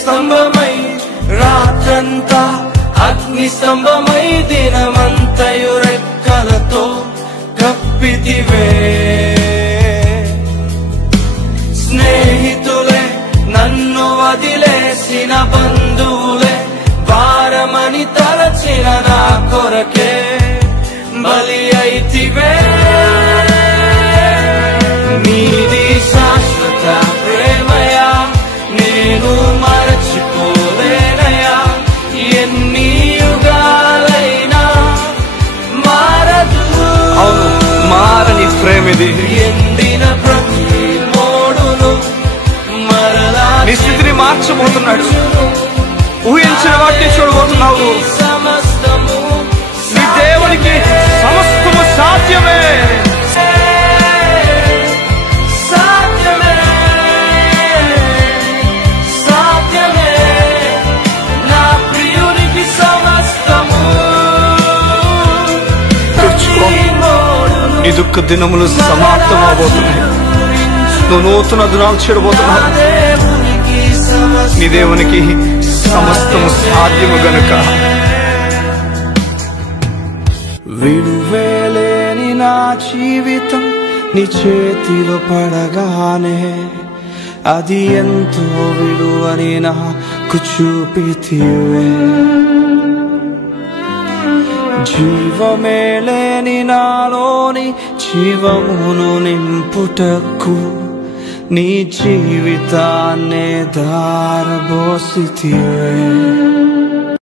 స్తంభమై రాత్రంతా అగ్ని స్తంభమై దినమంతయు రెక్కలతో కప్పితివే. స్నేహితులే నన్ను వదిలేసిన బంధువులే భారమని తలచిన నా కొరకే బలి అయితివే. నీది శాశ్వత ప్రేమయా నేను మరచిపోలేనయా. ఎన్ని యుగాలైనా మారదు. అవును, మారని ప్రేమిది. ఎండిన ప్రతి మోడును మరలా నీ స్థితిని మార్చబోతున్నాడు. ఊహించిన వాటిని చూడబోతున్నావు. సమస్తము నీ దేవునికి సమస్తము సాధ్యమే. సాధ్యమే నా ప్రియునికి సమస్తము. తెచ్చుకో, నీ దుఃఖ దినములు సమాప్తం అవబోతున్నాయి. నువ్వు నూతన దినాలు చూడబోతున్నావు. నీ దేవునికి సమస్తము సాధ్యము గనుక. విలువేలేని నా జీవితం నీ చేతిలో పడగానే అది ఎంతో విలువని నాకు చూపితివే. జీవమే లేని నాలోని జీవమును నింపుటకు నీ జీవితాన్నే దారబోసితివే.